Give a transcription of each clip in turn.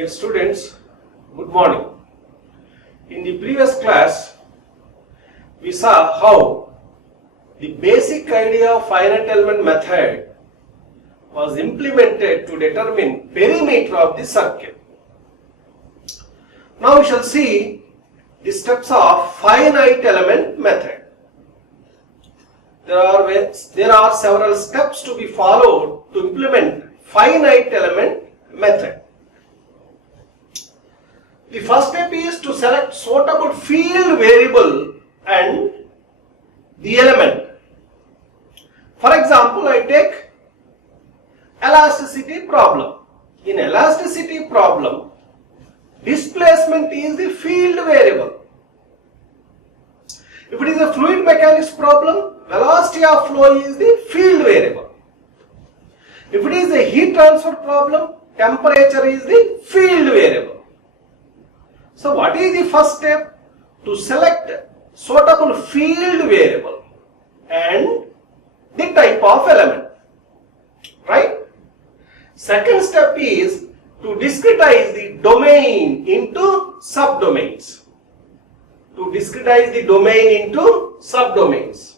Dear students, good morning. In the previous class, we saw how the basic idea of finite element method was implemented to determine perimeter of the circle. Now we shall see the steps of finite element method. There are several steps to be followed to implement finite element method. The first step is to select suitable field variable and the element. For example, I take elasticity problem. In elasticity problem, displacement is the field variable. If it is a fluid mechanics problem, velocity of flow is the field variable. If it is a heat transfer problem, temperature is the field variable. So what is the first step? To select suitable field variable and the type of element, right? Second step is to discretize the domain into subdomains. To discretize the domain into subdomains,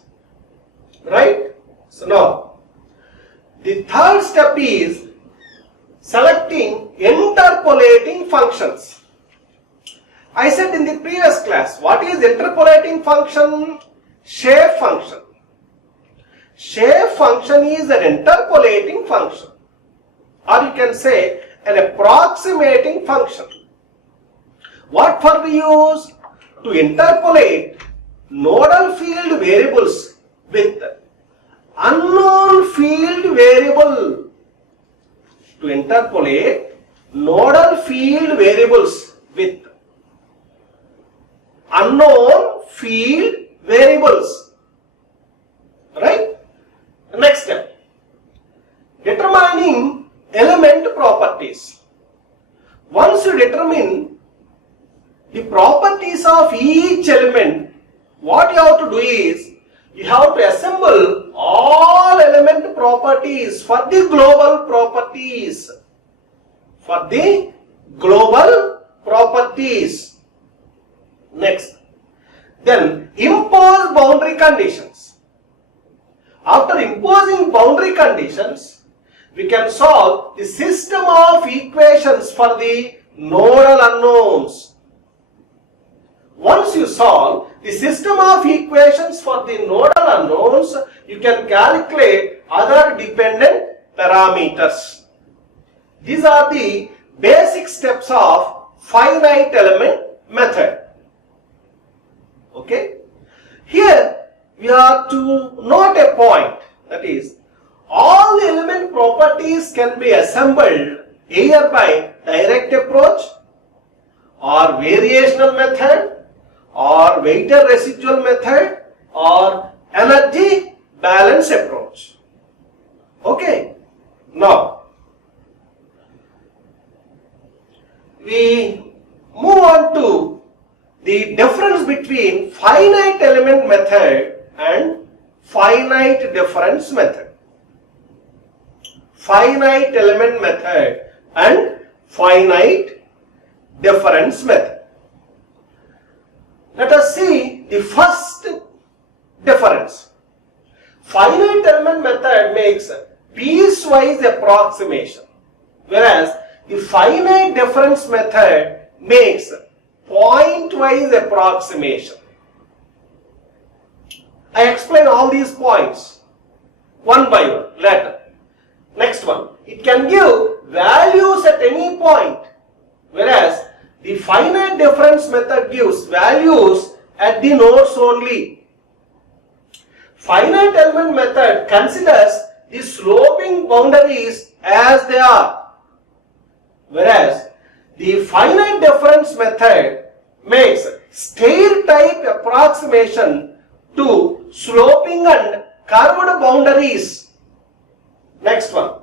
right? So now, the third step is selecting interpolating functions. I said in the previous class, what is interpolating function? Shape function. Shape function is an interpolating function, or you can say an approximating function. What for we use? To interpolate nodal field variables with unknown field variable. To interpolate nodal field variables with unknown field variables, right? Next step, determining element properties. Once you determine the properties of each element, what you have to do is you have to assemble all element properties for the global properties. For the global properties. Next, then impose boundary conditions. After imposing boundary conditions, we can solve the system of equations for the nodal unknowns. Once you solve the system of equations for the nodal unknowns, you can calculate other dependent parameters. These are the basic steps of finite element method. Okay, here we are to note a point, that is, all the element properties can be assembled either by direct approach or variational method or weighted residual method or energy balance approach. Okay, now we move on to the difference between finite element method and finite difference method. Finite element method and finite difference method. Let us see the first difference. Finite element method makes piecewise approximation, whereas the finite difference method makes point-wise approximation. I explain all these points one by one later. Next one, it can give values at any point, whereas the finite difference method gives values at the nodes only. Finite element method considers the sloping boundaries as they are, whereas the finite difference method makes stair type approximation to sloping and curved boundaries. Next one,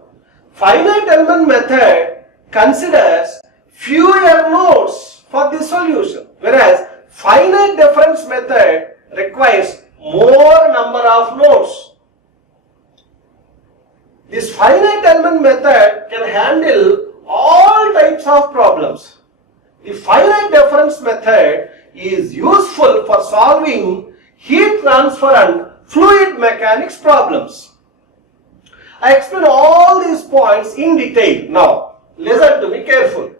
finite element method considers fewer nodes for the solution, whereas finite difference method requires more number of nodes. This finite element method can handle all types of problems, the finite difference method is useful for solving heat transfer and fluid mechanics problems. I explain all these points in detail. Now, listen to me carefully.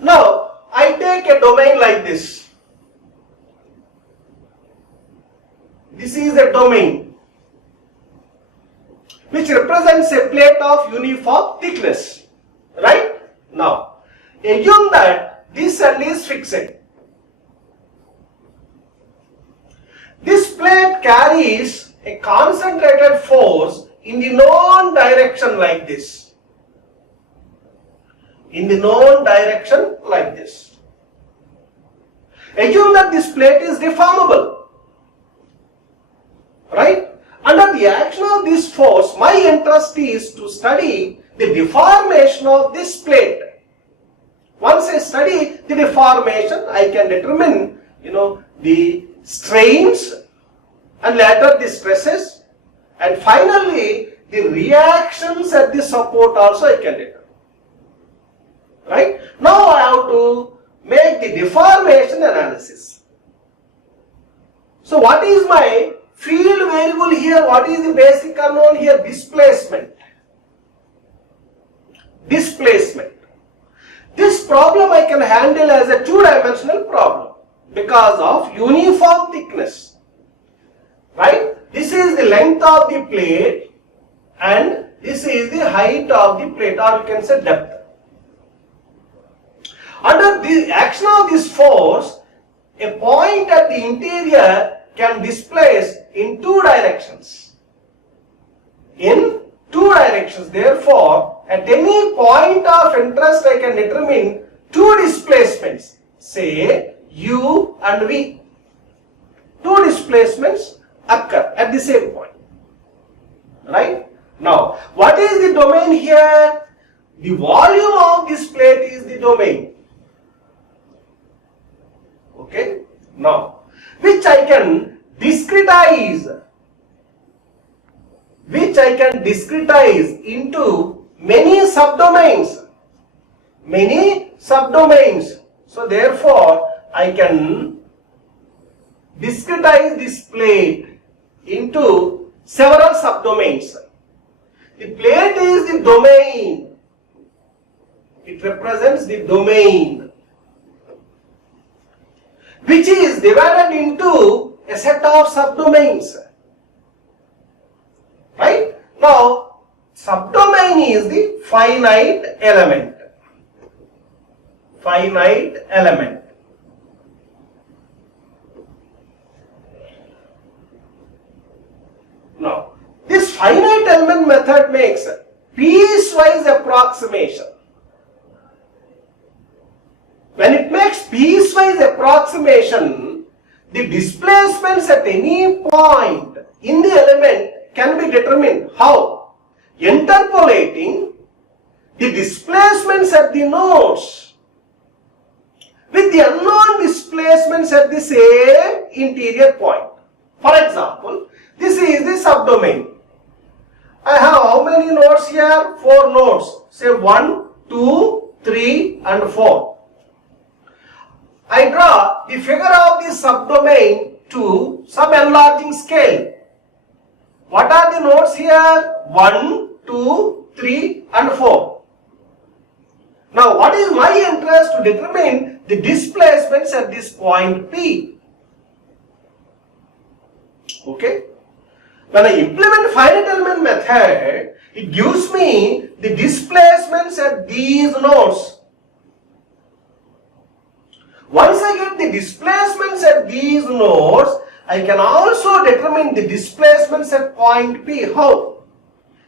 Now, I take a domain like this. This is a domain which represents a plate of uniform thickness. Right? Now, assume that this end is fixed. This plate carries a concentrated force in the known direction like this. In the known direction like this. Assume that this plate is deformable. Right? Under the action of this force, my interest is to study the deformation of this plate. Once I study the deformation, I can determine, the strains and later the stresses, and finally the reactions at the support also I can determine. Right? Now I have to make the deformation analysis. So what is my field variable here? What is the basic unknown here? Displacement. Displacement. This problem I can handle as a two-dimensional problem because of uniform thickness. Right? This is the length of the plate and this is the height of the plate, or you can say depth. Under the action of this force, a point at the interior can displace in two directions. In two directions. Therefore, at any point of interest, I can determine two displacements. Say U and V. Two displacements occur at the same point. Right? Now, what is the domain here? The volume of this plate is the domain. Okay? Now, which I can discretize into many subdomains. Many subdomains. So therefore, I can discretize this plate into several subdomains. The plate is the domain. It represents the domain, which is divided into a set of subdomains. Right? Now, subdomain is the finite element. Finite element. Now, this finite element method makes piecewise approximation. When it makes piecewise approximation, the displacements at any point in the element can be determined. How? Interpolating the displacements at the nodes with the unknown displacements at the same interior point. For example, this is the subdomain. I have how many nodes here? 4 nodes. Say 1, 2, 3 and 4. I draw the figure of the subdomain to some enlarging scale. What are the nodes here? 1, 2, 3 and 4. Now what is my interest? To determine the displacements at this point P. Okay? When I implement finite element method, it gives me the displacements at these nodes. Once I get the displacements at these nodes, I can also determine the displacements at point P. How?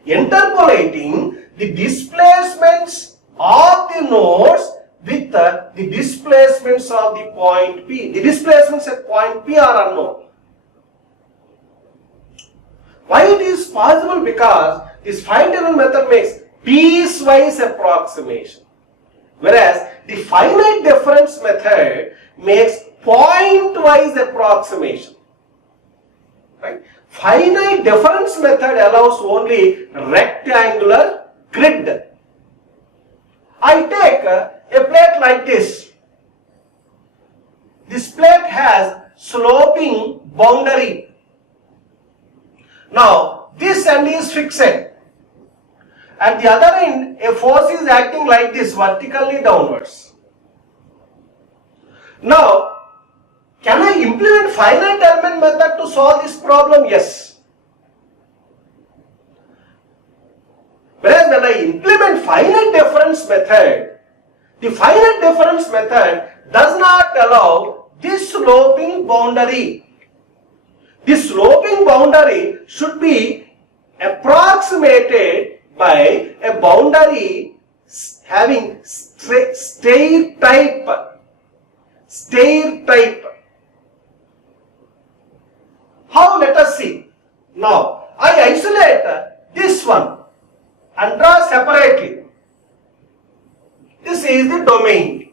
Interpolating the displacements of the nodes with the displacements of the point P. The displacements at point P are unknown. Why it is possible? Because this finite element method makes piecewise approximation, whereas the finite difference method makes point-wise approximation. right? Finite difference method allows only rectangular grid. I take a plate like this. This plate has sloping boundary. Now this end is fixed. At the other end, a force is acting like this, vertically downwards. Now, can I implement finite element method to solve this problem? Yes. Whereas when I implement finite difference method, the finite difference method does not allow this sloping boundary. This sloping boundary should be approximated by a boundary having stair type. How? Let us see. Now, I isolate this one and draw separately. This is the domain.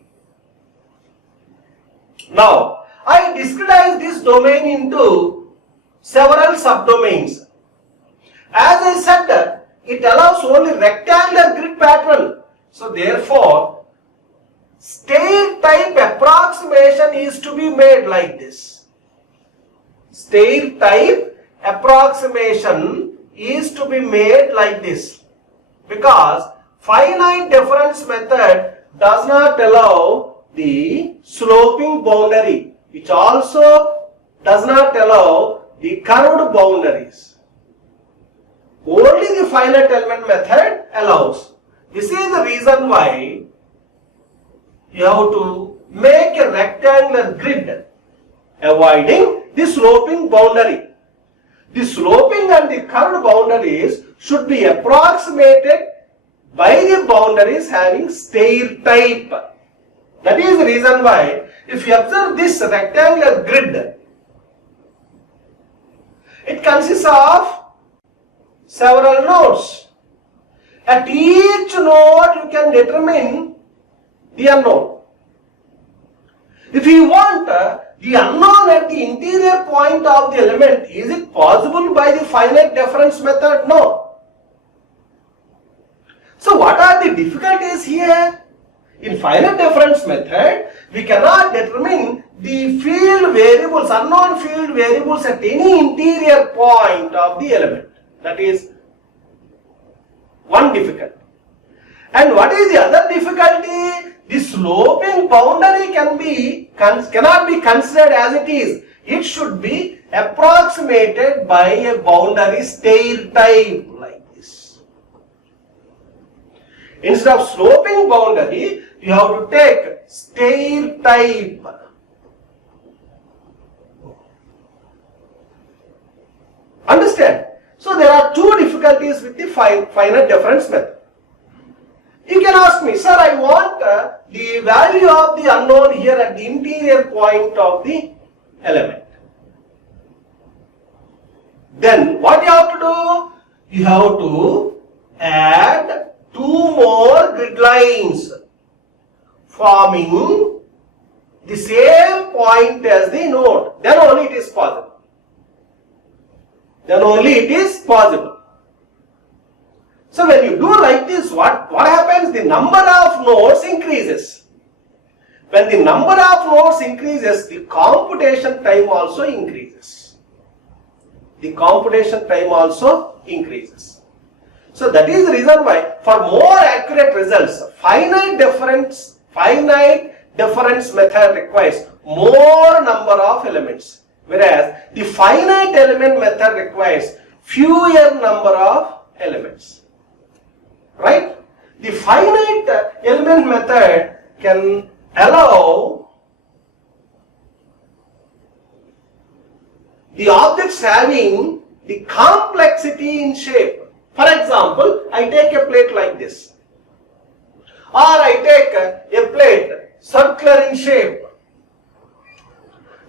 Now, I discretize this domain into several subdomains. As I said, it allows only rectangular grid pattern. So therefore, stair type approximation is to be made like this. Stair type approximation is to be made like this, because finite difference method does not allow the sloping boundary, which also does not allow the curved boundaries. Only the finite element method allows. This is the reason why you have to make a rectangular grid, avoiding the sloping boundary. The sloping and the curved boundaries should be approximated by the boundaries having stair type. That is the reason why, if you observe this rectangular grid, it consists of several nodes. At each node you can determine the unknown. If you want the unknown at the interior point of the element, is it possible by the finite difference method? No. So what are the difficulties here? In finite difference method, we cannot determine the field variables, unknown field variables at any interior point of the element. That is one difficulty. And what is the other difficulty? The sloping boundary cannot be considered as it is. It should be approximated by a boundary stair type like this. Instead of sloping boundary, you have to take stair type. Understand? So there are two difficulties with the finite difference method. You can ask me, sir, I want the value of the unknown here at the interior point of the element. Then what you have to do? You have to add two more grid lines forming the same point as the node. Then only it is possible. Then only it is possible. So when you do like this, what happens? The number of nodes increases. When the number of nodes increases, the computation time also increases. The computation time also increases. So that is the reason why, for more accurate results, finite difference method requires more number of elements, whereas the finite element method requires fewer number of elements. Right? The finite element method can allow the objects having the complexity in shape. For example, I take a plate like this, or I take a plate circular in shape.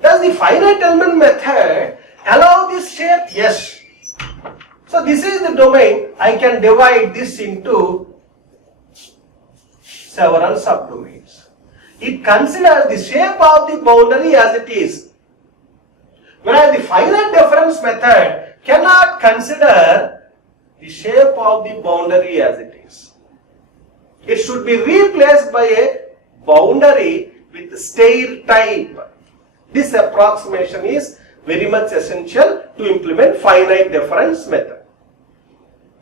Does the finite element method allow this shape? Yes. So this is the domain. I can divide this into several subdomains. It considers the shape of the boundary as it is. Whereas the finite difference method cannot consider the shape of the boundary as it is. It should be replaced by a boundary with stair type. This approximation is very much essential to implement finite difference method.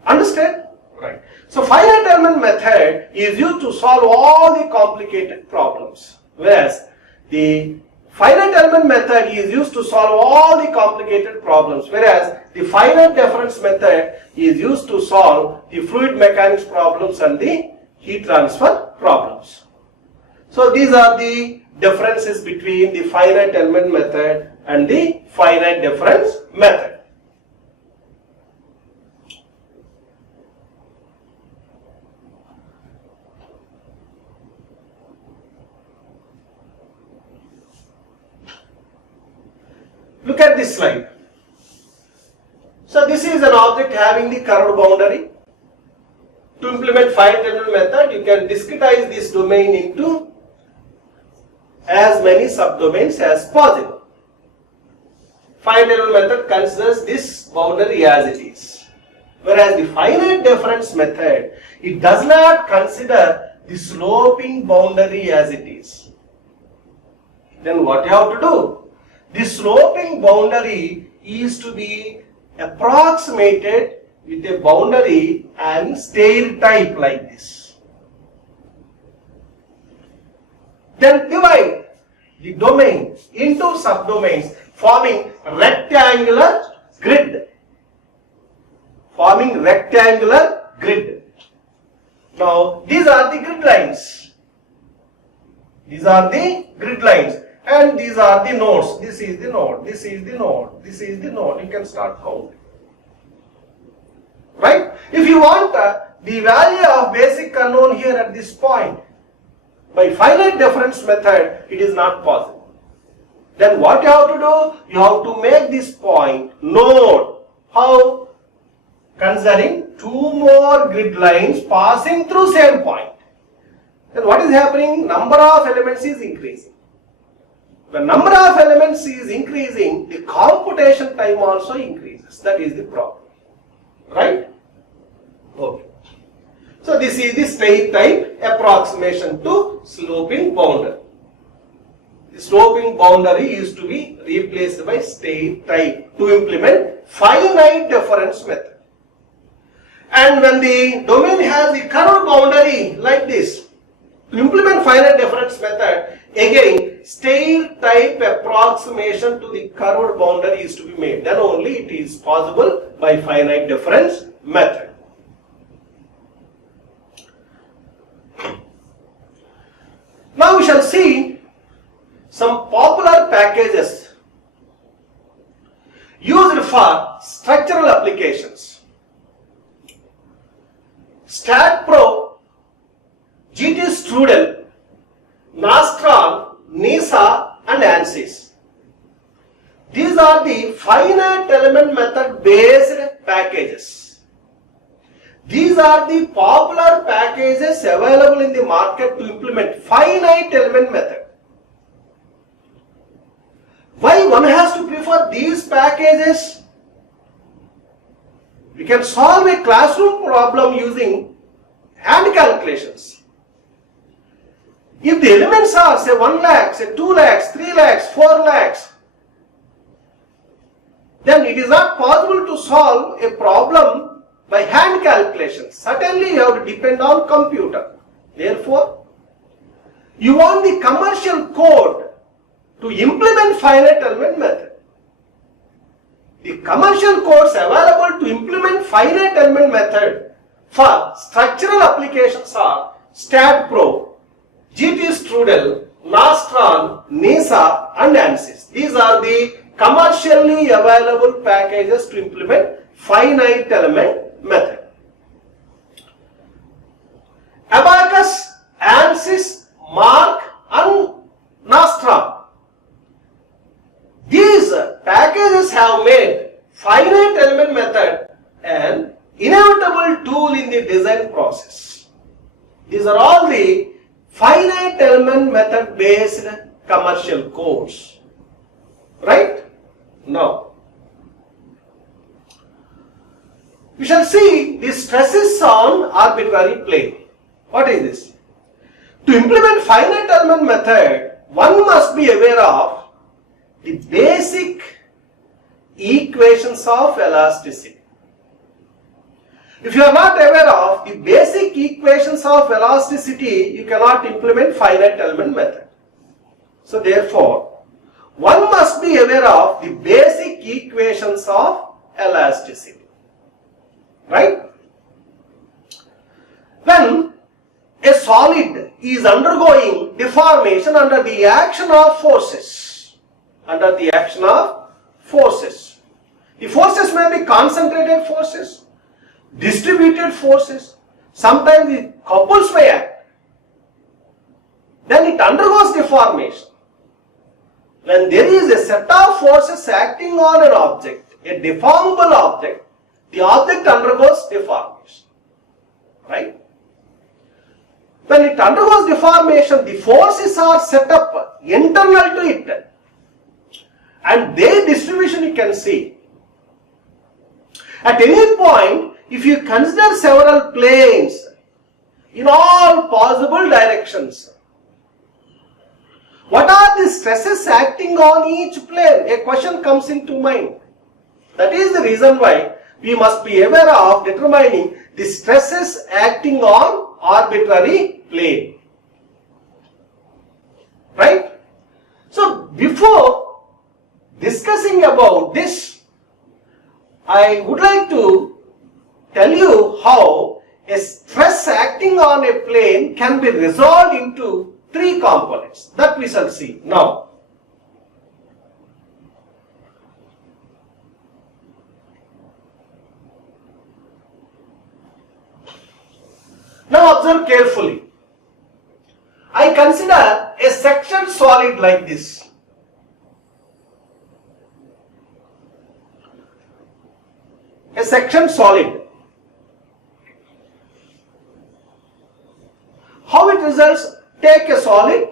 Understand? Right. So finite element method is used to solve all the complicated problems, whereas the finite element method is used to solve all the complicated problems, whereas the finite difference method is used to solve the fluid mechanics problems and the heat transfer problems. So these are the differences between the finite element method and the finite difference method. Look at this slide. So this is an object having the curved boundary. To implement finite element method, you can discretize this domain into as many subdomains as possible. Finite element method considers this boundary as it is. Whereas the finite difference method, it does not consider the sloping boundary as it is. Then what you have to do? The sloping boundary is to be approximated with a boundary and stair type like this. Then divide the domain into subdomains forming rectangular grid. Forming rectangular grid. Now these are the grid lines. These are the grid lines. And these are the nodes. This is the node. This is the node. This is the node. You can start counting. Right? If you want the value of basic unknown here at this point, by finite difference method, it is not possible. Then what you have to do? You have to make this point node. How? Considering two more grid lines passing through same point. Then what is happening? Number of elements is increasing. When number of elements is increasing, the computation time also increases. That is the problem. Right? Okay. So this is the stair type approximation to sloping boundary. The sloping boundary is to be replaced by stair type to implement finite difference method. And when the domain has the curved boundary like this, to implement finite difference method, again stair type approximation to the curved boundary is to be made. Then only it is possible by finite difference method. Now we shall see some popular packages used for structural applications. StatPro, GT Strudel, Nastran, NISA and ANSYS. These are the finite element method based packages. These are the popular packages available in the market to implement finite element method. Why one has to prefer these packages? We can solve a classroom problem using hand calculations. If the elements are say 1 lakh, say 2 lakhs, 3 lakhs, 4 lakhs, then it is not possible to solve a problem by hand calculations. Certainly you have to depend on computer. Therefore, you want the commercial code to implement finite element method. The commercial codes available to implement finite element method for structural applications are StatPro, GT Strudel, Nastran, NISA and ANSYS. These are the commercially available packages to implement finite element method. Abacus, ANSYS, Mark and Nastran. These packages have made finite element method an inevitable tool in the design process. These are all the finite element method based commercial codes. Right? Now, we shall see the stresses on arbitrary plane. What is this? To implement finite element method, one must be aware of the basic equations of elasticity. If you are not aware of the basic equations of elasticity, you cannot implement finite element method. So therefore, one must be aware of the basic equations of elasticity. Right? When a solid is undergoing deformation under the action of forces, the forces may be concentrated forces, distributed forces, sometimes the couples may act, then it undergoes deformation. When there is a set of forces acting on an object, a deformable object, the object undergoes deformation. Right? When it undergoes deformation, the forces are set up internal to it, and their distribution you can see. At any point, if you consider several planes in all possible directions, what are the stresses acting on each plane? A question comes into mind. That is the reason why we must be aware of determining the stresses acting on arbitrary plane. Right? So, before discussing about this, I would like to tell you how a stress acting on a plane can be resolved into three components. That we shall see now. Now observe carefully. I consider a sectioned solid like this. A sectioned solid. How it results? Take a solid.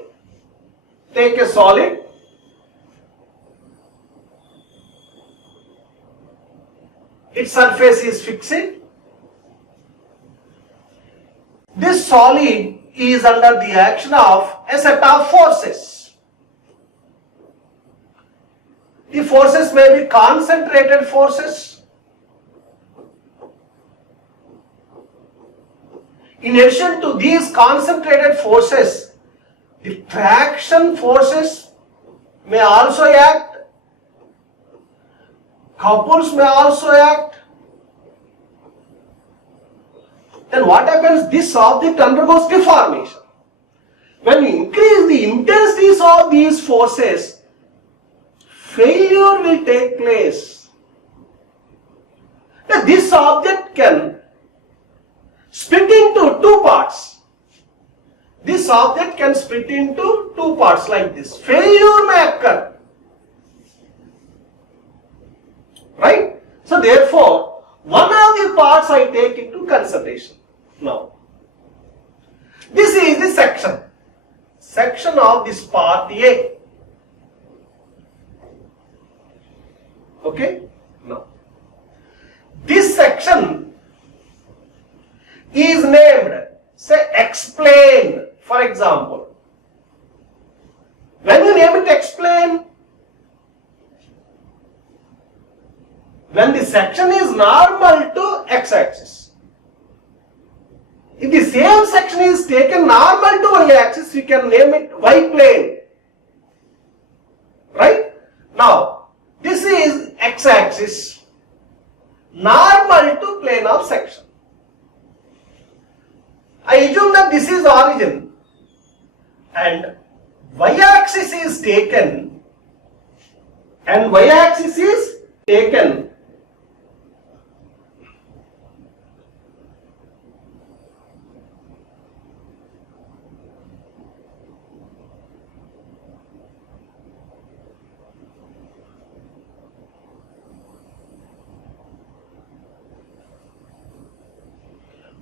Its surface is fixed. This solid is under the action of a set of forces. The forces may be concentrated forces. In addition to these concentrated forces, the traction forces may also act, couples may also act. Then what happens? This object undergoes deformation. When you increase the intensities of these forces, failure will take place. Now this object can split into two parts. This object can split into two parts like this. Failure may occur. Right? So therefore, one of the parts I take into consideration. Now, this is the section of this part A. Okay? Now, this section is named, say, explain, for example. When you name it explain, when the section is normal to x-axis. If the same section is taken normal to y-axis, you can name it y-plane. Right? Now, this is x-axis, normal to plane of section. I assume that this is origin and y-axis is taken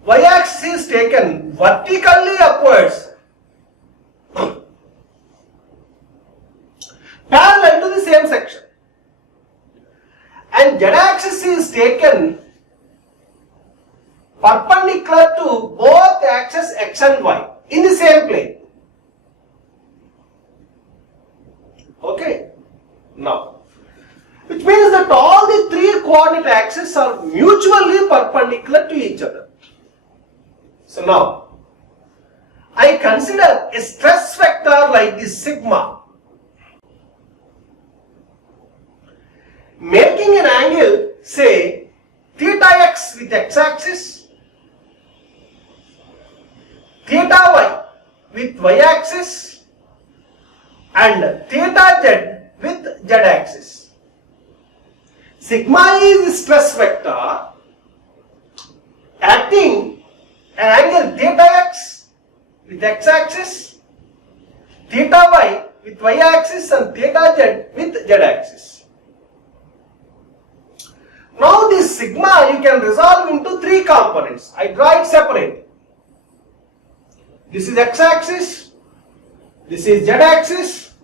y-axis is taken vertically upwards, parallel to the same section. and z-axis is taken perpendicular to both axes x and y in the same plane. Okay, now which means that all the three coordinate axes are mutually perpendicular to each other. So now I consider a stress vector like this sigma, making an angle say theta x with x axis, theta y with y axis, and theta z with z axis. Sigma is the stress vector acting an angle theta x with x axis, theta y with y axis, and theta z with z axis. Now this sigma you can resolve into three components. I draw it separate. This is x axis, this is z axis,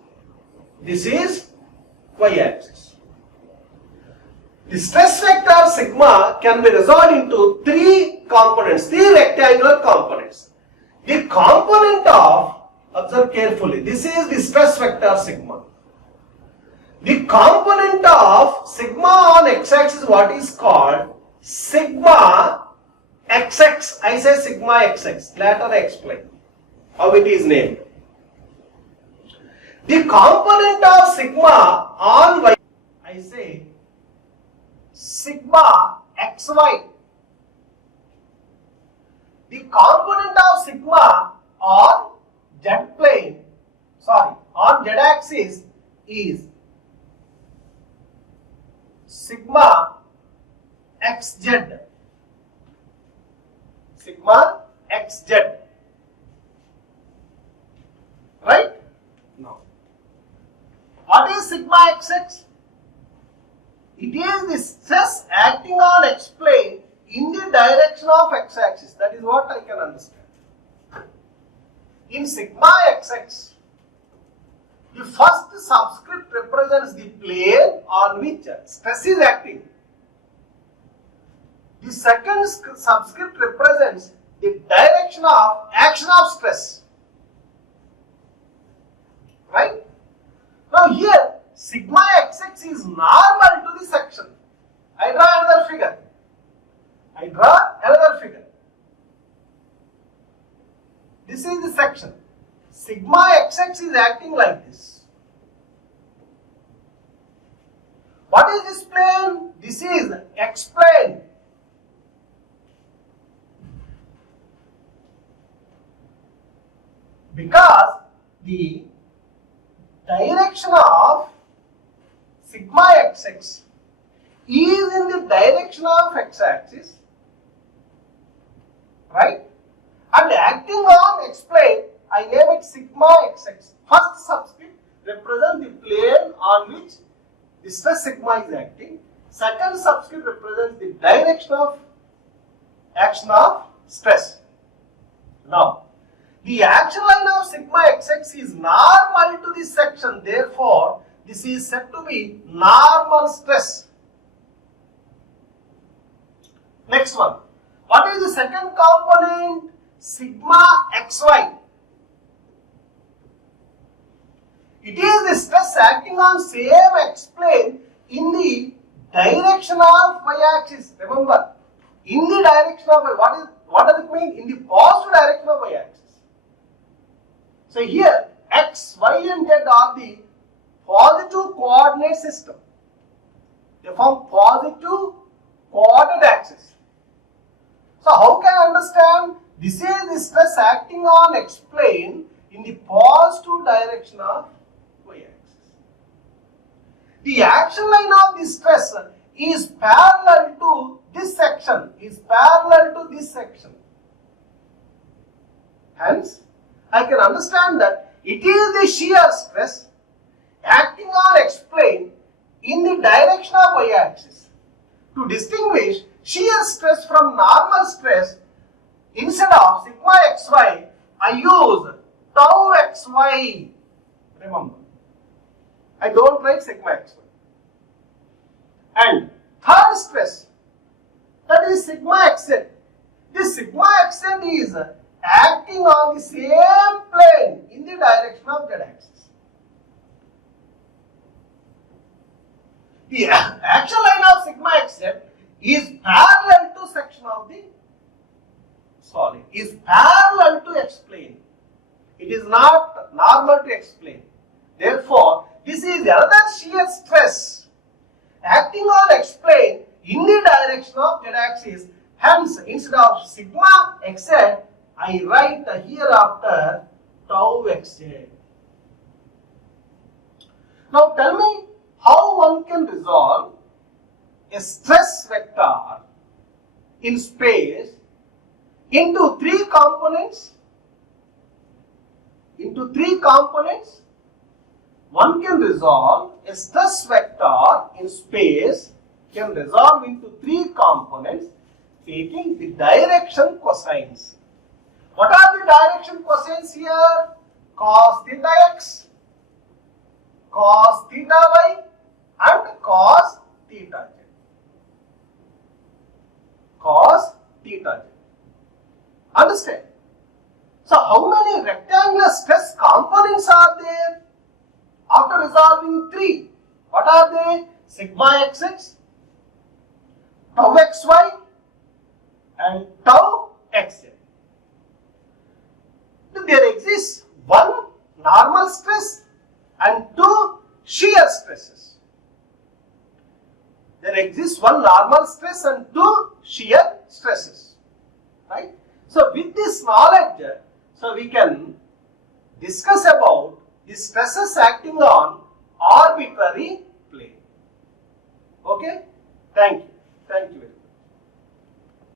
this is y axis. The stress vector sigma can be resolved into three components, three rectangular components. The component of, observe carefully, this is the stress vector sigma. The component of sigma on x-axis what is called sigma xx. I say sigma xx, later I explain how it is named. The component of sigma on y, I say sigma xy. The component of sigma on z plane, on z axis is sigma xz. Sigma xz. Right? Now, what is sigma xx? It is the stress acting on x plane in the direction of x axis. That is what I can understand. In sigma xx, the first subscript represents the plane on which stress is acting. The second subscript represents the direction of action of stress. Right? Now here, sigma xx is normal to the section. I draw another figure. This is the section. Sigma xx is acting like this. What is this plane? This is x plane. Because the direction of sigma xx is in the direction of x-axis, right? And acting on x plane, I name it sigma xx. First subscript represents the plane on which the stress sigma is acting. Second subscript represents the direction of action of stress. Now, the action line of sigma xx is normal to this section. Therefore, this is said to be normal stress. Next one. What is the second component? Sigma xy. It is the stress acting on same x plane in the direction of y axis. Remember, in the direction of y. What does it mean? In the positive direction of y axis. So here, x, y and z are the positive coordinate system. They form positive coordinate axis. So how can I understand? This is the stress acting on x plane in the positive direction of y axis. The action line of the stress is parallel to this section. Hence, I can understand that it is the shear stress acting on x plane in the direction of y axis. To distinguish shear stress from normal stress, instead of sigma xy, I use tau xy. Remember, I don't write sigma xy. And third stress, that is sigma extend. This sigma extend is acting on the same plane in the direction of z axis. The action line of sigma extend is parallel to section of the solid, is parallel to explane. It is not normal to explain. Therefore, this is another shear stress acting on explane in the direction of z axis. Hence, instead of sigma xz, I write hereafter tau xz. Now tell me how one can resolve a stress vector in space into three components. One can resolve a stress vector in space, can resolve into three components taking the direction cosines. What are the direction cosines here? Cos theta x, cos theta y, and cos theta z. Cos theta z. Understand? So, how many rectangular stress components are there? After resolving three, what are they? Sigma xx, tau xy, and tau xz. There exists one normal stress and two shear stresses. There exists one normal stress and two shear stresses. Right? So, with this knowledge, so we can discuss about the stresses acting on arbitrary plane. Okay? Thank you. Thank you very much.